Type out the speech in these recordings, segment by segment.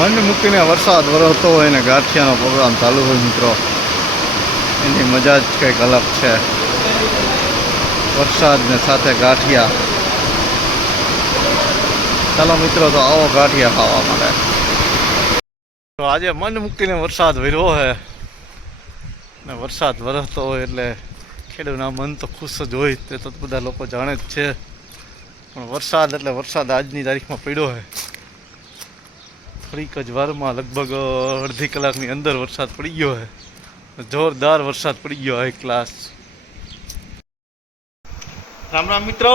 મન મૂકીને વરસાદ વરસતો હોય ને ગાંઠિયાનો પ્રોગ્રામ ચાલુ હોય મિત્રો, એની મજા જ કંઈક અલગ છે. વરસાદને સાથે ગાંઠિયા. ચાલો મિત્રો, તો આવો ગાંઠિયા ખાવા માટે. તો આજે મન મૂકીને વરસાદ વર્યો છે ને વરસાદ વરસતો હોય એટલે ખેડૂતના મન તો ખુશ જ હોય, તે તો બધા લોકો જાણે જ છે. પણ વરસાદ એટલે વરસાદ આજની તારીખમાં પડ્યો છે. થોડીક જ વારમાં લગભગ અડધી કલાકની અંદર વરસાદ પડી ગયો છે. જોરદાર વરસાદ પડી ગયો, હાઈ ક્લાસ. રામ રામ મિત્રો.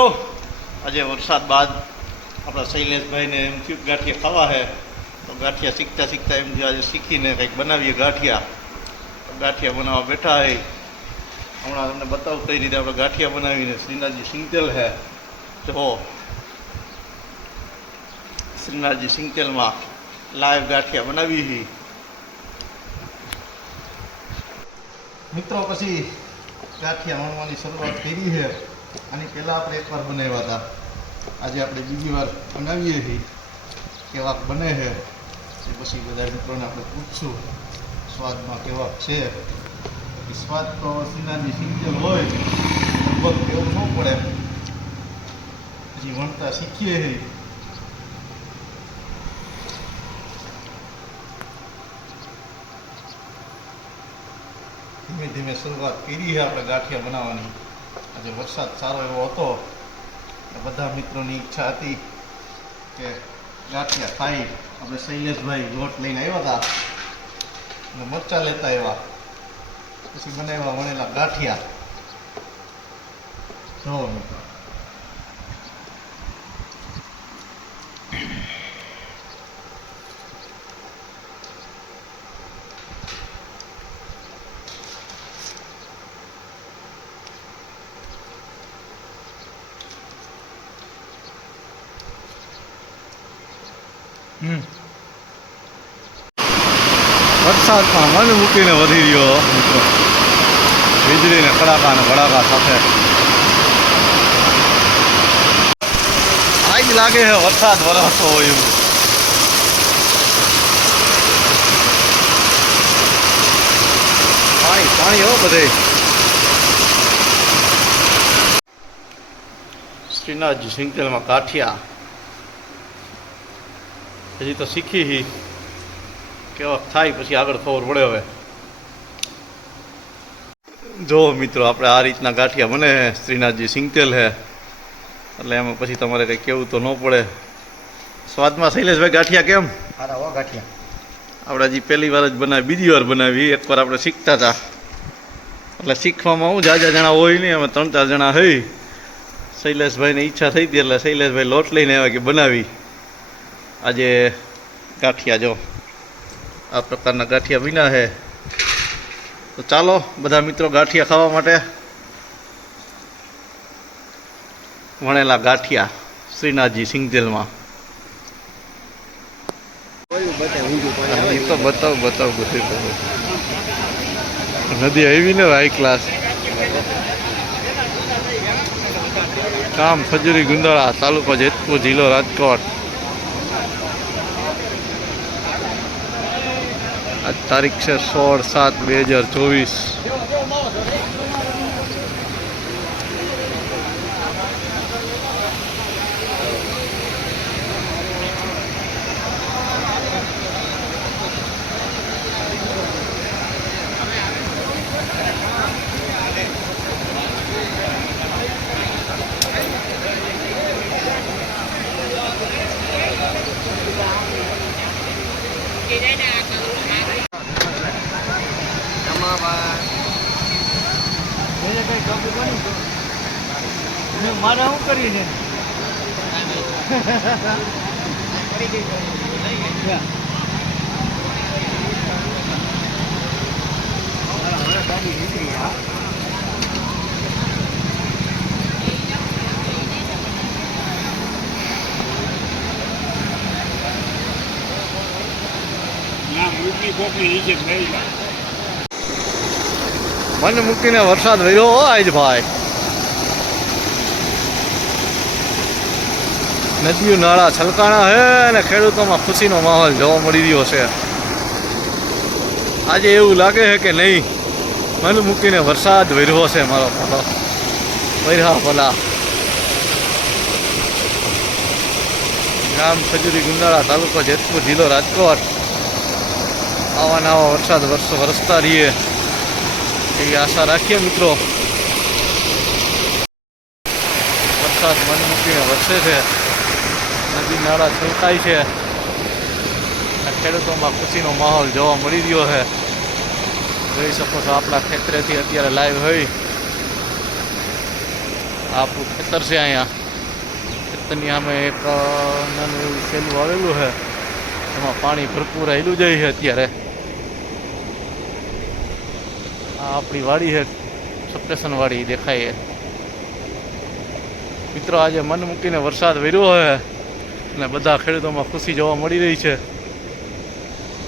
આજે વરસાદ બાદ આપણા શૈલેષભાઈને એમ થયું ગાંઠિયા ખાવા છે, તો ગાંઠિયા શીખતા શીખતા એમ આજે શીખીને કંઈક બનાવીએ ગાંઠિયા. તો ગાંઠિયા બનાવવા બેઠા હોય. હમણાં તમને બતાવું કઈ રીતે આપણે ગાંઠિયા બનાવીને. શ્રીનાથજી સિંગતેલ છે, તો શ્રીનાથજી સિંગતેલમાં લાઈવ ગાંઠિયા બનાવી મિત્રો. પછી ગાંઠિયા વણવાની શરૂઆત કરી છે. આની પહેલાં આપણે એકવાર બનાવ્યા હતા, આજે આપણે બીજી વાર બનાવીએ છીએ. કેવાક બને છે એ પછી બધા મિત્રોને આપણે પૂછશું સ્વાદમાં કેવાક છે. સ્વાદ તો શ્રીનાથજી સિંગતેલ હોય લગભગ કેવું ન પડે, પછી વણતા શીખીએ છીએ. ધીમે ધીમે શરૂઆત કરી છે આપણે ગાંઠિયા બનાવવાની. આજે વરસાદ સારો એવો હતો, બધા મિત્રોની ઈચ્છા હતી કે ગાંઠિયા ખાઈ. આપણે શૈલેષભાઈ લોટ લઈને આવ્યા હતા અને મરચાં લેતા આવ્યા, પછી બનાવ્યા વણેલા ગાંઠિયા. જો મિત્રો, વરસાદમાં મન મૂકીને વધી રહ્યો મિત્રો, વીજળીને કડાકા અને ભડાકા સાથે. આજ લાગે છે વરસાદ વરસતો હોય એવું. પાણી પાણી હો બધે. શ્રીનાથજી સિંગતેલમાં ગાંઠિયા હજી તો શીખી કેવા થાય, પછી આગળ ખબર પડે. હવે જો મિત્રો, આપણે આ રીતના ગાંઠિયા બને. શ્રીનાથજી સિંગતેલ છે એટલે એમાં પછી તમારે કંઈ કહેવું તો ન પડે. સ્વાદમાં શૈલેષભાઈ ગાંઠિયા કેમ? સારા હો ગાંઠિયા. આપણે હજી પહેલી વાર જ બનાવી, બીજી વાર બનાવી. એકવાર આપણે શીખતા હતા એટલે શીખવામાં હું જાજા જણા હોય નહીં, અમે 3-4 જણા હોય. શૈલેષભાઈને ઈચ્છા થઈ હતી એટલે શૈલેષભાઈ લોટ લઈને આવ્યા કે બનાવી. આજે ગાંઠિયા જો આ પ્રકારના ગાંઠિયા બન્યા છે. તો ચાલો બધા મિત્રો ગાંઠિયા ખાવા માટે. વણેલા ગાંઠિયા શ્રીનાથજી સિંગતેલમાં. એ તો બતાવ બધું. નદી આવી ને હાઈ ક્લાસ. ગામ ખજૂરી ગુંદાળા, તાલુકો જેતપુર, જિલ્લો રાજકોટ. આજ તારીખ છે 16/7/2024. મારે શું કરીને મન મૂકીને વરસાદ વર્યો આજ ભાઈ. નદીઓ નાળા છલકાણા છે અને ખેડૂતોમાં ખુશીનો માહોલ જોવા મળી રહ્યો છે. આજે એવું લાગે છે કે નહીં મન મૂકીને વરસાદ વર્યો છે મારો ફોટો વર્યા ભલા. ગામ ખજૂરી ગુંદાળા, તાલુકો જેતપુર, જિલ્લો રાજકોટ. આવા નવા વરસાદ વરસતા રહીએ એવી આશા રાખીએ મિત્રો. વરસાદ મન મૂકીને વરસે છે, નદી નાળા છલકાય છે, ખેડૂતોમાં ખુશીનો માહોલ જોવા મળી રહ્યો છે. જોઈ શકો છો આપણા ખેતરેથી અત્યારે લાઈવ હોય. આપણું ખેતર છે, અહીંયા ખેતરની સામે એક નાનું એવું સેલું આવેલું છે, એમાં પાણી ભરપૂર આવેલું જાય છે અત્યારે. આ આપણી વાડી છે, સપ્રેશન વાડી દેખાય છે મિત્રો. આજે મન મૂકીને વરસાદ વર્યો છે અને બધા ખેડૂતોમાં ખુશી જોવા મળી રહી છે.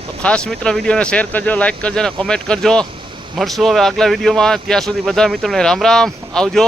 તો ખાસ મિત્રો વિડીયોને શેર કરજો, લાઈક કરજો અને કોમેન્ટ કરજો. મળશું હવે આગલા વિડીયોમાં. ત્યાં સુધી બધા મિત્રોને રામ રામ, આવજો.